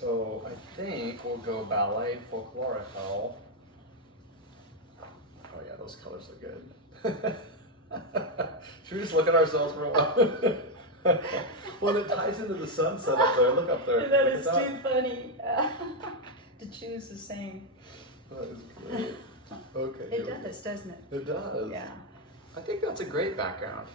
So I think we'll go Ballet Folklorico. Oh yeah, those colors look good. Should we just look at ourselves for a while? Well, it ties into the sunset up there. Look up there. That Look is at that. too funny to choose the same. That is great. Okay. It does, doesn't it? It does. Yeah. I think that's a great background.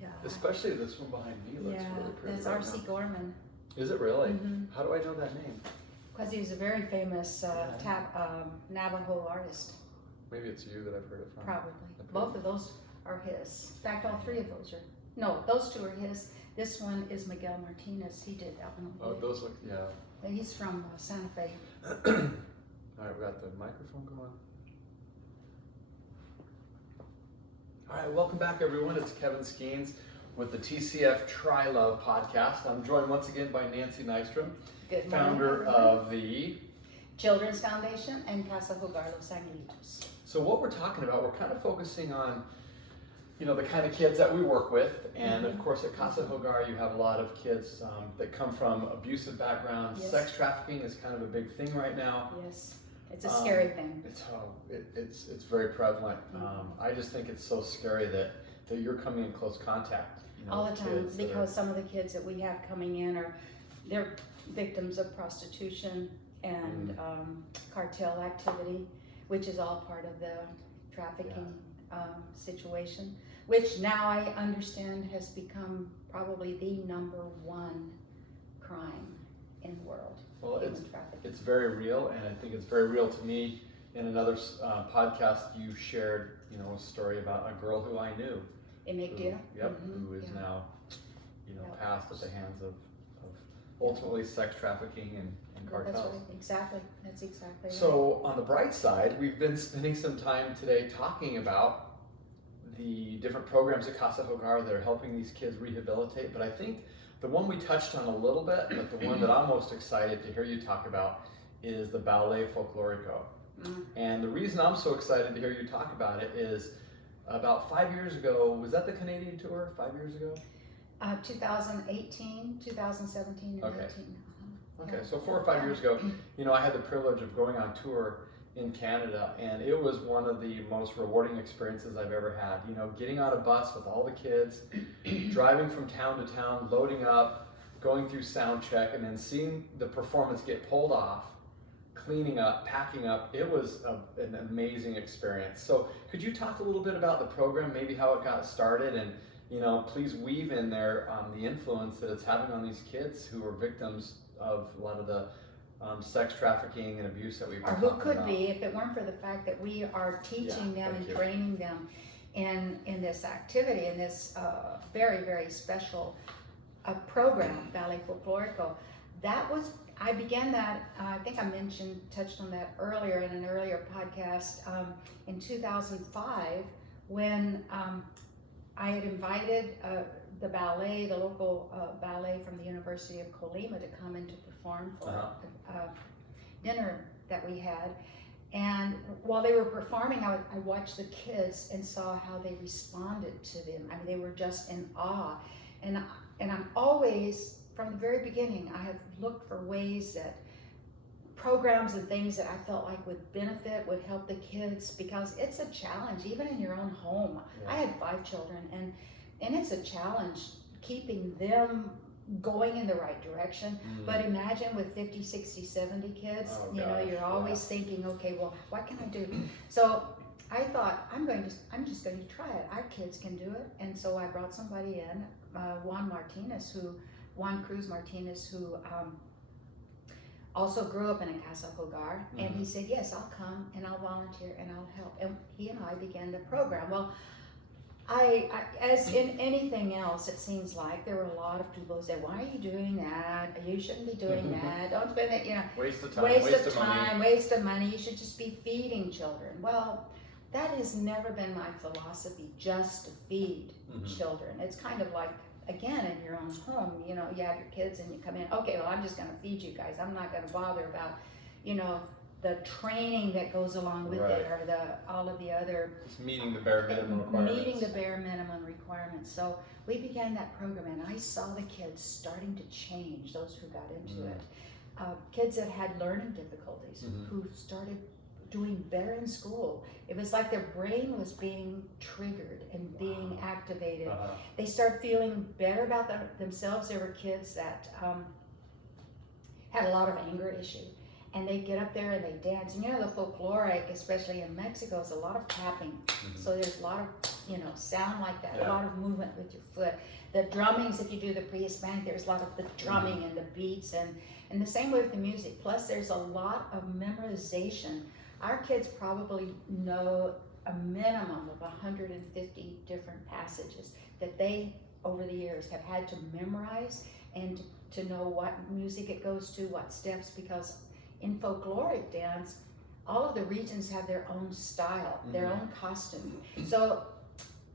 Yeah. Especially this one behind me looks Yeah, really pretty. that's right R.C. now. Gorman. Is it really? Mhm. How do I know that name? Because he was a very famous Navajo artist, Maybe it's you that I've heard it from. probably. Okay. Both of those are his. In fact, all three of those are. No, those two are his. This one is Miguel Martinez. He did that one. Oh, those look, yeah. And he's from Santa Fe. All right, we got the microphone going. All right, welcome back, everyone. It's Kevin Skeens with the TCF Try Love podcast. I'm joined once again by Nancy Nystrom, Good morning, founder everyone. of the... Children's Foundation and Casa Jugar Los Angelitos. So what we're talking about, we're kind of focusing on, you know, the kind of kids that we work with. And of course at Casa Jugar, you have a lot of kids that come from abusive backgrounds. Yes. Sex trafficking is kind of a big thing right now. Yes, it's a scary thing. It's very prevalent. I just think it's so scary that you're coming in close contact, you know, All the with time, kids that because some of the kids that we have coming in they're victims of prostitution and cartel activity, which is all part of the trafficking situation, which now I understand has become probably the #1 crime in the world. Well, human trafficking. it's very real, and I think it's very real to me. In another podcast, you shared, you know, a story about a girl who I knew. Emigdia. Who is now, you know, Yep. passed at the hands of ultimately sex trafficking and cartels. That's right, exactly. That's exactly right. So on the bright side, we've been spending some time today talking about the different programs at Casa Jugar that are helping these kids rehabilitate. But I think the one we touched on a little bit, but the one that I'm most excited to hear you talk about is the Ballet Folklorico. And the reason I'm so excited to hear you talk about it is about 5 years ago, was that the Canadian tour 5 years ago? 2018, 2017, and Okay. 18. Okay, Yeah. so 4 or 5 years ago, you know, I had the privilege of going on tour in Canada, and it was one of the most rewarding experiences I've ever had. You know, getting on a bus with all the kids, driving from town to town, loading up, going through sound check, and then seeing the performance get pulled off, cleaning up, packing up. It was an amazing experience. So could you talk a little bit about the program, maybe how it got started, and, you know, please weave in there the influence that it's having on these kids who are victims of a lot of the sex trafficking and abuse that we've been Or talking who could about. be, if it weren't for the fact that we are teaching them thank and you. training them in this activity, in this very, very special program, Ballet Folklorico. I began that, I think I touched on that earlier in an earlier podcast, in 2005, when I had invited the local ballet from the University of Colima to come in to perform for a dinner that we had. And while they were performing, I watched the kids and saw how they responded to them. I mean, they were just in awe. And I'm always, from the very beginning, I have looked for ways that programs and things that I felt like would help the kids, because it's a challenge, even in your own home. Yeah. I had 5 children, and it's a challenge keeping them going in the right direction. But imagine with 50, 60, 70 kids, Oh, you know, gosh, you're always thinking, okay, well, what can I do? So I thought, I'm just going to try it. Our kids can do it. And so I brought somebody in, Juan Cruz Martinez, who also grew up in a Casa Jugar, and he said, yes, I'll come and I'll volunteer and I'll help. And he and I began the program. Well, I as in anything else, it seems like there were a lot of people who said, why are you doing that? You shouldn't be doing that. Don't spend it, you know. Waste of time, Waste of time, waste of money. You should just be feeding children. Well, that has never been my philosophy, just to feed children. It's kind of like, again, in your own home, you know, you have your kids and you come in, okay, well, I'm just going to feed you guys. I'm not going to bother about, you know, the training that goes along with it, or all of the other. It's meeting the bare minimum requirements. Meeting the bare minimum requirements. So we began that program, and I saw the kids starting to change, those who got into it. kids that had learning difficulties who started doing better in school. It was like their brain was being triggered and being activated. They started feeling better about themselves. There were kids that had a lot of anger issue, and they get up there and they dance. And you know, the folkloric, especially in Mexico, is a lot of tapping. So there's a lot of, you know, sound like that, a lot of movement with your foot. The drummings, if you do the pre-Hispanic, there's a lot of the drumming and the beats, and the same way with the music. Plus, there's a lot of memorization. Our kids probably know a minimum of 150 different passages that they, over the years, have had to memorize and to know what music it goes to, what steps, because in folkloric dance, all of the regions have their own style, their own costume. So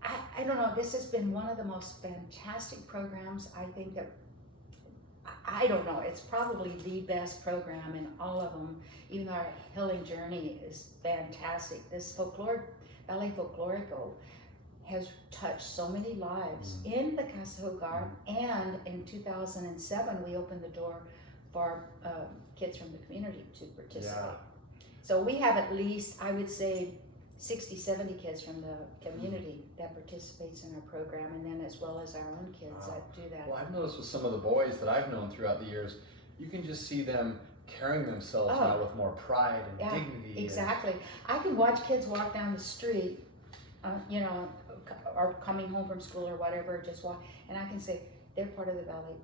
I don't know, this has been one of the most fantastic programs. I think that, I don't know, it's probably the best program in all of them. Even though our healing journey is fantastic. This Ballet Folklorico has touched so many lives in the Casa Hogar, and in 2007 we opened the door for kids from the community to participate. So we have at least, I would say, 60, 70 kids from the community that participates in our program, and then as well as our own kids that do that. Well, I've noticed with some of the boys that I've known throughout the years, you can just see them carrying themselves now with more pride and dignity. Exactly. I can watch kids walk down the street, you know, or coming home from school or whatever, just walk, and I can say they're part of the ballet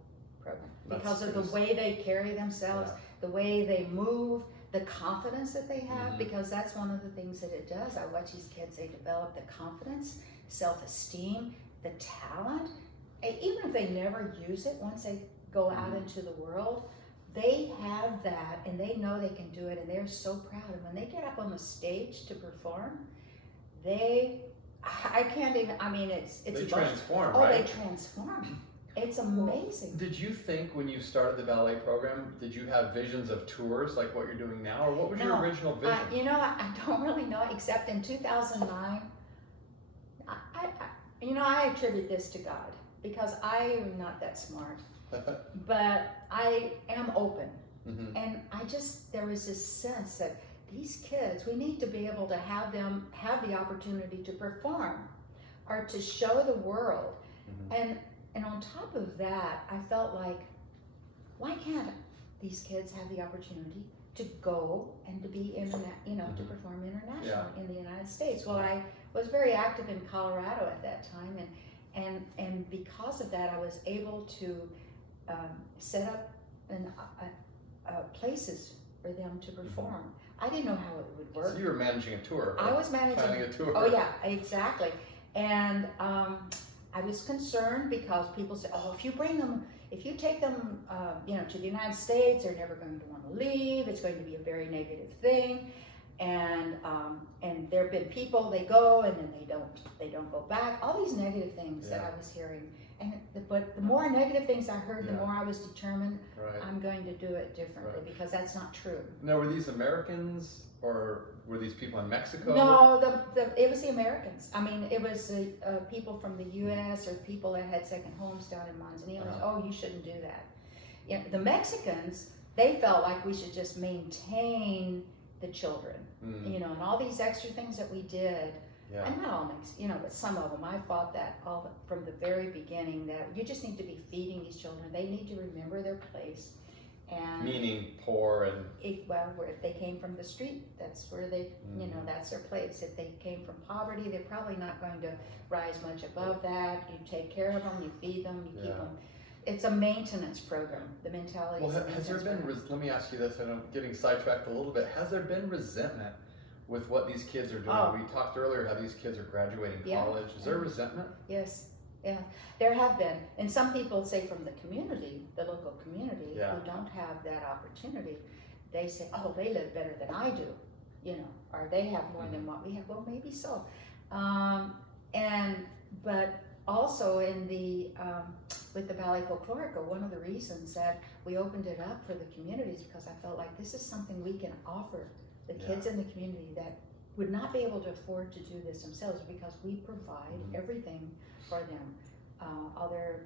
program because of the way they carry themselves, the way they move, the confidence that they have, because that's one of the things that it does. I watch these kids, they develop the confidence, self-esteem, the talent. Even if they never use it, once they go out into the world, they have that and they know they can do it, and they're so proud. And when they get up on the stage to perform, I can't even, I mean, it's they transform, right? They transform. It's amazing. Well, did you think when you started the ballet program, did you have visions of tours like what you're doing now, or what was your original vision? You know, I don't really know, except in 2009, I attribute this to God, because I am not that smart, but I am open. And there was this sense that these kids, we need to be able to have them have the opportunity to perform or to show the world. And on top of that, I felt like, why can't these kids have the opportunity to go and to be to perform internationally in the United States? Well, I was very active in Colorado at that time, and because of that, I was able to set up places for them to perform. I didn't know how it would work. So you were managing a tour. Right? I was managing a tour. Oh yeah, exactly. And I was concerned because people said, "Oh, if you take them, to the United States, they're never going to want to leave. It's going to be a very negative thing." And there have been people, they go and then they don't go back. All these negative things that I was hearing, but the more negative things I heard, the more I was determined I'm going to do it differently, because that's not true. Now, were these Americans or were these people in Mexico? No, it was the Americans. I mean, it was people from the U.S. or people that had second homes down in Manzanillo. Oh, you shouldn't do that. The Mexicans, they felt like we should just maintain the children, and all these extra things that we did. And not all but some of them. I fought that from the very beginning, that you just need to be feeding these children. They need to remember their place. And meaning poor and if they came from the street, that's where they that's their place. If they came from poverty, they're probably not going to rise much above that. You take care of them, you feed them, you keep them. It's a maintenance program. The mentality. Well, has there been? Let me ask you this, and I'm getting sidetracked a little bit. Has there been resentment with what these kids are doing? We talked earlier how these kids are graduating college. Is there resentment? Yes. Yeah, there have been, and some people say from the community, the local community, who don't have that opportunity, they say, "Oh, they live better than I do," or they have more than what we have. Well, maybe so, but also in the with the Ballet Folklorico, one of the reasons that we opened it up for the community is because I felt like this is something we can offer the kids in the community that would not be able to afford to do this themselves, because we provide everything for them. all their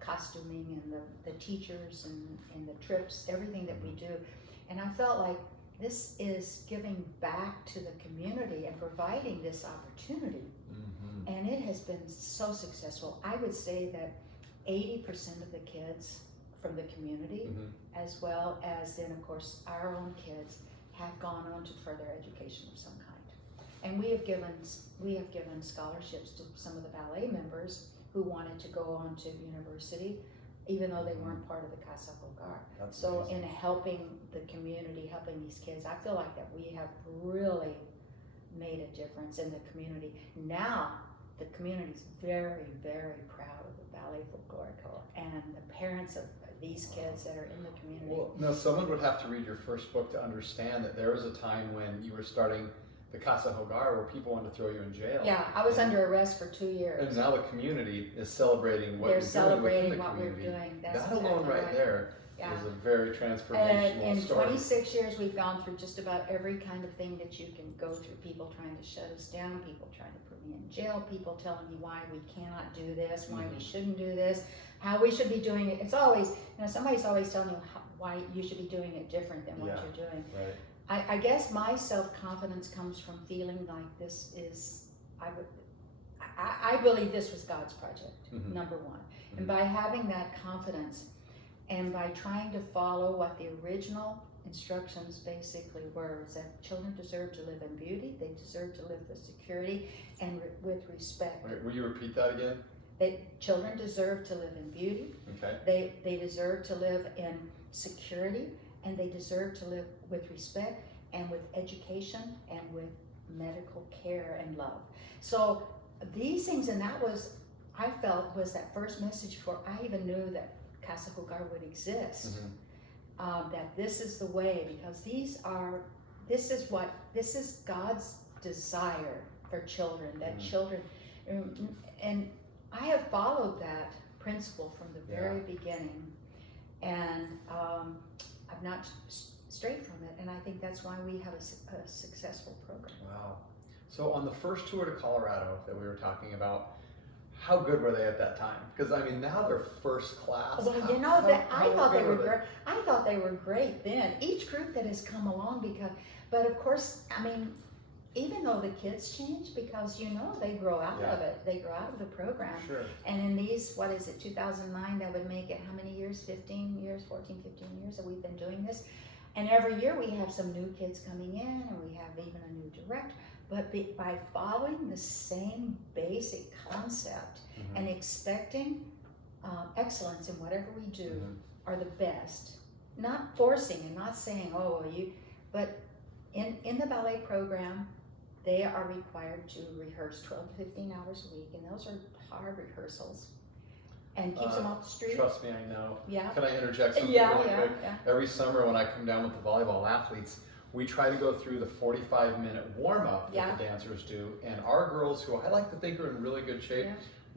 costuming and the teachers and the trips, everything that we do. And I felt like this is giving back to the community and providing this opportunity. Mm-hmm. And it has been so successful. I would say that 80% of the kids from the community, Mm-hmm. as well as then of course our own kids, have gone on to further education of some kind. And we have given scholarships to some of the ballet members who wanted to go on to university, even though they weren't part of the Casa Hogar. That's So amazing. in helping the community, helping these kids, I feel like that we have really made a difference in the community. Now, the community is very, very proud of the Ballet Folklorico and the parents of these kids that are in the community. Well, no, someone would have to read your first book to understand that there was a time when you were starting the Casa Hogar where people wanted to throw you in jail. Yeah, I was under arrest for 2 years. And now the community is celebrating what They're you're celebrating doing within the what community. we're doing. That's That alone exactly right there Yeah. is a very transformational In story. 26 years, we've gone through just about every kind of thing that you can go through. People trying to shut us down, people trying to put me in jail, people telling me why we cannot do this, why we shouldn't do this, how we should be doing it. It's always, somebody's always telling you why you should be doing it different than what you're doing. Right. I guess my self-confidence comes from feeling like this is, I believe this was God's project, number one. And by having that confidence and by trying to follow what the original instructions basically were, is that children deserve to live in beauty, they deserve to live with security and with respect. Wait, will you repeat that again? Children deserve to live in beauty, Okay. they deserve to live in security, and they deserve to live with respect and with education and with medical care and love. So these things, and that was, I felt, was that first message before I even knew that Casa Hogar would exist. That this is the way, because this is God's desire for children, that children, and I have followed that principle from the very beginning, and I've not strayed from it, and I think that's why we have a successful program. Wow. So on the first tour to Colorado that we were talking about, how good were they at that time? Because I mean, now they're first class. Well, I thought they were great. I thought they were great then. Each group that has come along, but of course, I mean, even though the kids change, because they grow out of it, they grow out of the program. Sure. And in these, 2009, that would make it how many years? 15 years, 14, 15 years that we've been doing this. And every year we have some new kids coming in, and we have even a new director. But by following the same basic concept and expecting excellence in whatever we do are the best, not forcing and not saying, but in the ballet program, they are required to rehearse 12 to 15 hours a week, and those are hard rehearsals. And keeps them off the street. Trust me, I know. Yeah. Can I interject something really quick? Yeah. Every summer when I come down with the volleyball athletes, we try to go through the 45-minute warm-up that the dancers do, and our girls, who I like to think are in really good shape,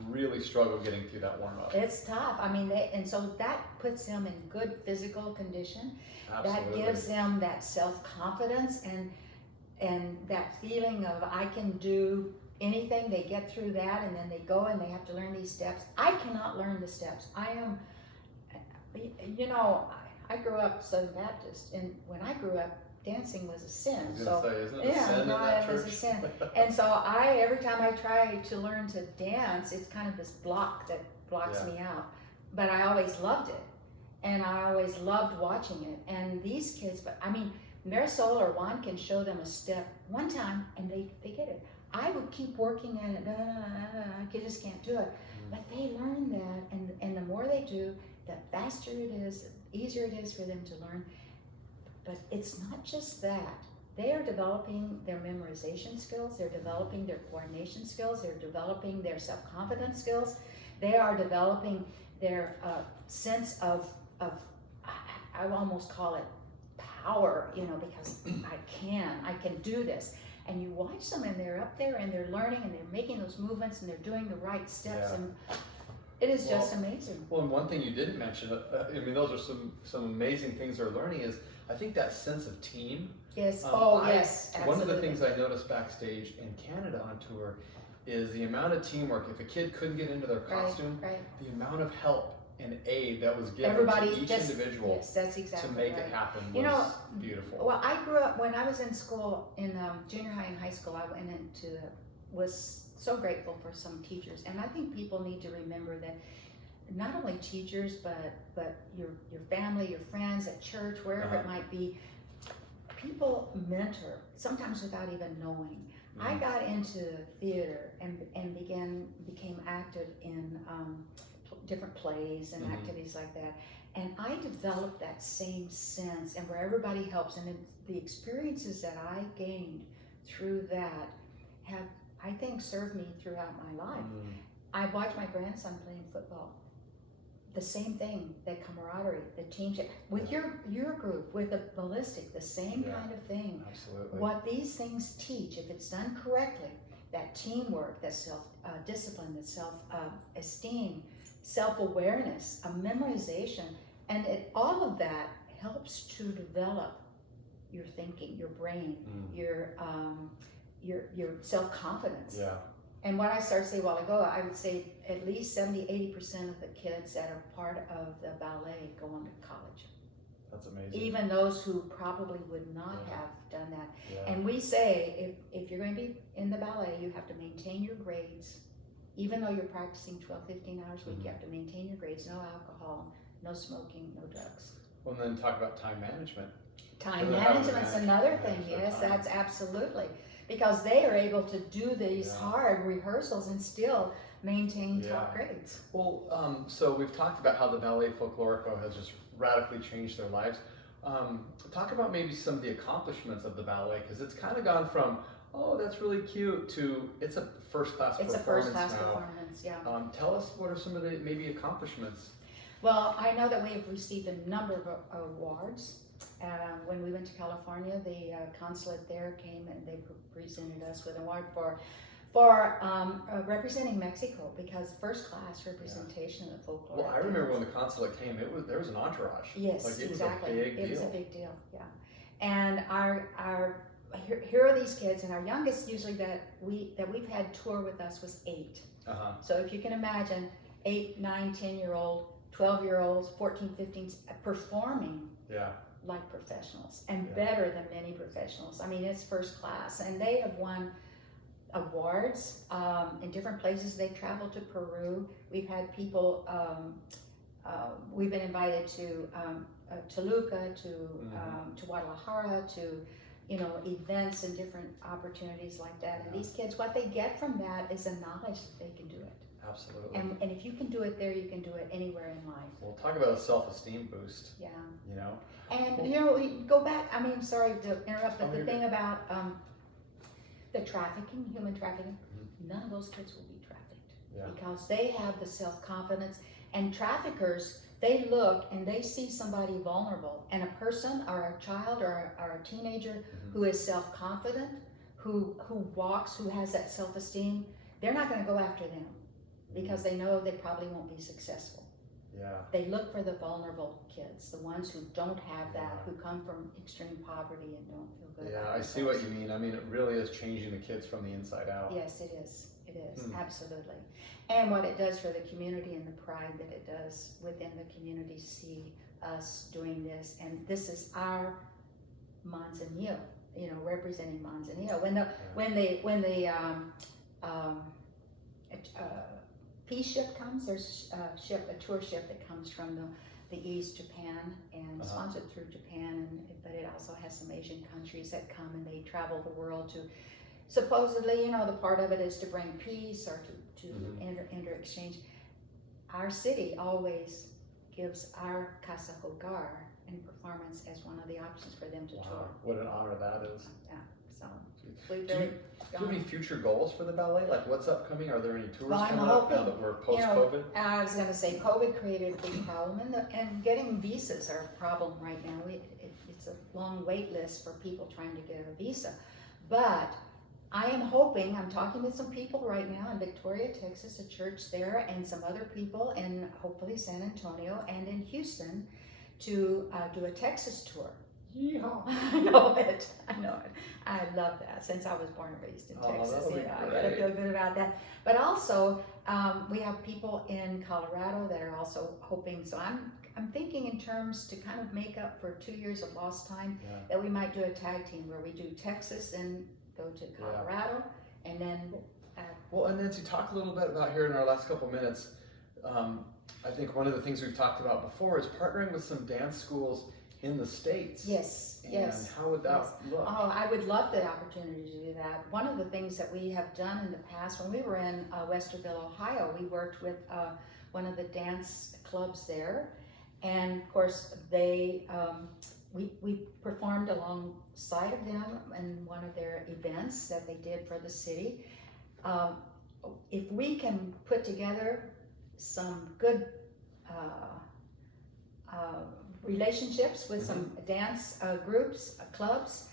really struggle getting through that warm-up. It's tough. I mean, and so that puts them in good physical condition. Absolutely. That gives them that self-confidence and that feeling of I can do anything. They get through that, and then they go and they have to learn these steps. I cannot learn the steps. I grew up Southern Baptist, and when I grew up, dancing was a sin. I was going to say, isn't it a sin in that it was church? a sin. And so every time I try to learn to dance, it's kind of this block that blocks me out. But I always loved it, and I always loved watching it. And these kids, Marisol or Juan can show them a step one time, and they get it. I would keep working at it. I just can't do it. But they learn that, and the more they do, the faster it is, the easier it is for them to learn. But it's not just that. They are developing their memorization skills, they're developing their coordination skills, they're developing their self-confidence skills, they are developing their sense of I almost call it power, because I can do this. And you watch them, and they're up there, and they're learning, and they're making those movements, and they're doing the right steps, and it is just amazing. Well, and one thing you didn't mention, those are some amazing things they're learning, is I think that sense of team. Yes. Yes, Absolutely. one of the things I noticed backstage in Canada on tour is the amount of teamwork. If a kid couldn't get into their costume, the amount of help and aid that was given to each individual that's exactly to make it happen was beautiful. Well, I grew up, when I was in school, in junior high and high school, I went into, was so grateful for some teachers. And I think people need to remember that not only teachers, but your family, your friends at church, wherever it might be, people mentor, sometimes without even knowing. I got into theater and became active in different plays and activities like that. And I developed that same sense, and where everybody helps, and the experiences that I gained through that have, I think, served me throughout my life. I watched my grandson playing football. The same thing, that camaraderie, the teamship, with your group, with the ballistic, the same kind of thing. Absolutely. What these things teach, if it's done correctly, that teamwork, that self-discipline, that self-esteem, self-awareness, a memorization, and all of that helps to develop your thinking, your brain, your self-confidence. Yeah. And what I started to say a while ago, I would say at least 70-80% of the kids that are part of the ballet go on to college. That's amazing. Even those who probably would not have done that. Yeah. And we say, if you're going to be in the ballet, you have to maintain your grades. Even though you're practicing 12, 15 hours a week, you have to maintain your grades, no alcohol, no smoking, no drugs. Well, and then talk about time management. Time management's another thing, yes, that's absolutely. Because they are able to do these hard rehearsals and still maintain top grades. Well, so we've talked about how the Ballet Folklorico has just radically changed their lives. Talk about maybe some of the accomplishments of the ballet, because it's kind of gone from, oh, that's really cute, to it's a first-class performance now. It's a first-class performance, yeah. Tell us, what are some of the maybe accomplishments? Well, I know that we have received a number of awards. When we went to California, the consulate there came and they presented us with an award for representing Mexico, because first class representation of the folklore. Well, I remember when the consulate came, there was an entourage. Yes, like, it exactly. Was a big deal. It was a big deal, yeah. And here are these kids, and our youngest usually that we've had tour with us was 8. So if you can imagine, 8, 9, 10-year-old, 12-year-olds, 14, 15s performing. Like professionals, and better than many professionals. I mean, it's first class, and they have won awards in different places. They traveled to Peru. We've had people. We've been invited to Toluca, to Guadalajara, to events and different opportunities like that. And these kids, what they get from that is the knowledge that they can do it. Absolutely. And if you can do it there, you can do it anywhere in life. Well, talk about a self-esteem boost. Yeah. And go back. I mean, sorry to interrupt, but the thing about the trafficking, human trafficking, none of those kids will be trafficked because they have the self-confidence. And traffickers, they look and they see somebody vulnerable, and a person or a child or a teenager who is self-confident, who walks, who has that self-esteem, they're not going to go after them because they know they probably won't be successful. They look for the vulnerable kids, the ones who don't have that, who come from extreme poverty and don't feel good about themselves. I see what you mean. I mean, it really is changing the kids from the inside out. Yes, it is. It is, absolutely. And what it does for the community and the pride that it does within the community to see us doing this. And this is our Manzanillo, representing Manzanillo. When the peace ship comes, there's a tour ship that comes from the East, Japan, and sponsored through Japan, but it also has some Asian countries that come and they travel the world to, supposedly, the part of it is to bring peace or to enter exchange. Our city always gives our Casa Hogar in performance as one of the options for them to tour. What an honor that is. Yeah, so do you have any future goals for the ballet? Like, what's upcoming? Are there any tours coming up now that we're post-COVID? I was going to say, COVID created a big problem, and getting visas are a problem right now. It's a long wait list for people trying to get a visa. But I am hoping, I'm talking with some people right now in Victoria, Texas, a church there, and some other people in hopefully San Antonio and in Houston to do a Texas tour. Yeehaw. I know it. I know it. I love that since I was born and raised in Texas. That'll be I great. gotta feel good about that. But also, we have people in Colorado that are also hoping. So I'm thinking in terms to kind of make up for 2 years of lost time, Yeah. that we might do a tag team where we do Texas and go to Colorado, and then. Well, and Nancy, talk a little bit about here in our last couple minutes. I think one of the things we've talked about before is partnering with some dance schools in the States. Yes, and yes. how would that look? Oh, I would love the opportunity to do that. One of the things that we have done in the past, when we were in Westerville, Ohio, we worked with one of the dance clubs there, and of course they we performed alongside of them in one of their events that they did for the city. If we can put together some good relationships with some dance groups, clubs,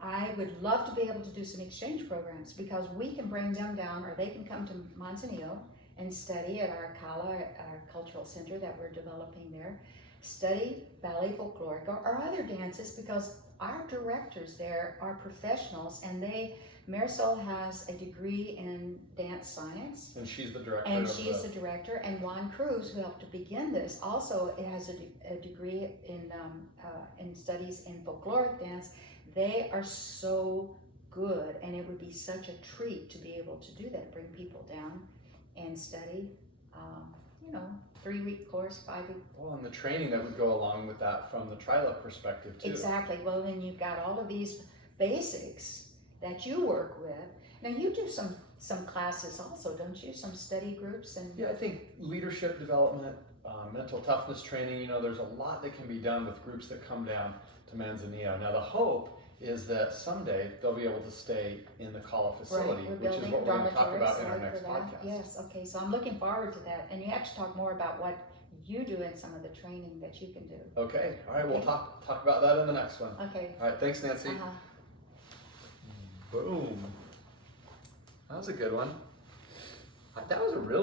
I would love to be able to do some exchange programs, because we can bring them down, or they can come to Manzanillo and study at our Cala, our cultural center that we're developing there, study Ballet Folklorico or other dances, because our directors there are professionals, and Marisol has a degree in dance science. And she's the director. And she's the director. And Juan Cruz, who helped to begin this, also has a degree in studies in folkloric dance. They are so good, and it would be such a treat to be able to do that, bring people down and study, 3-week course, 5-week. Well, and the training that would go along with that from the Trilove perspective too. Exactly. Well, then you've got all of these basics that you work with. Now you do some classes also, don't you? Some study groups and. Yeah, I think leadership development, mental toughness training. There's a lot that can be done with groups that come down to Manzanillo. Now the hope is that someday they'll be able to stay in the Cala facility, Right. which is what we're going to talk about in our next podcast. Yes. Okay. So I'm looking forward to that, and you have to talk more about what you do in some of the training that you can do. Okay. All right. Okay. We'll talk about that in the next one. Okay. All right. Thanks, Nancy. Boom. That was a good one. That was a really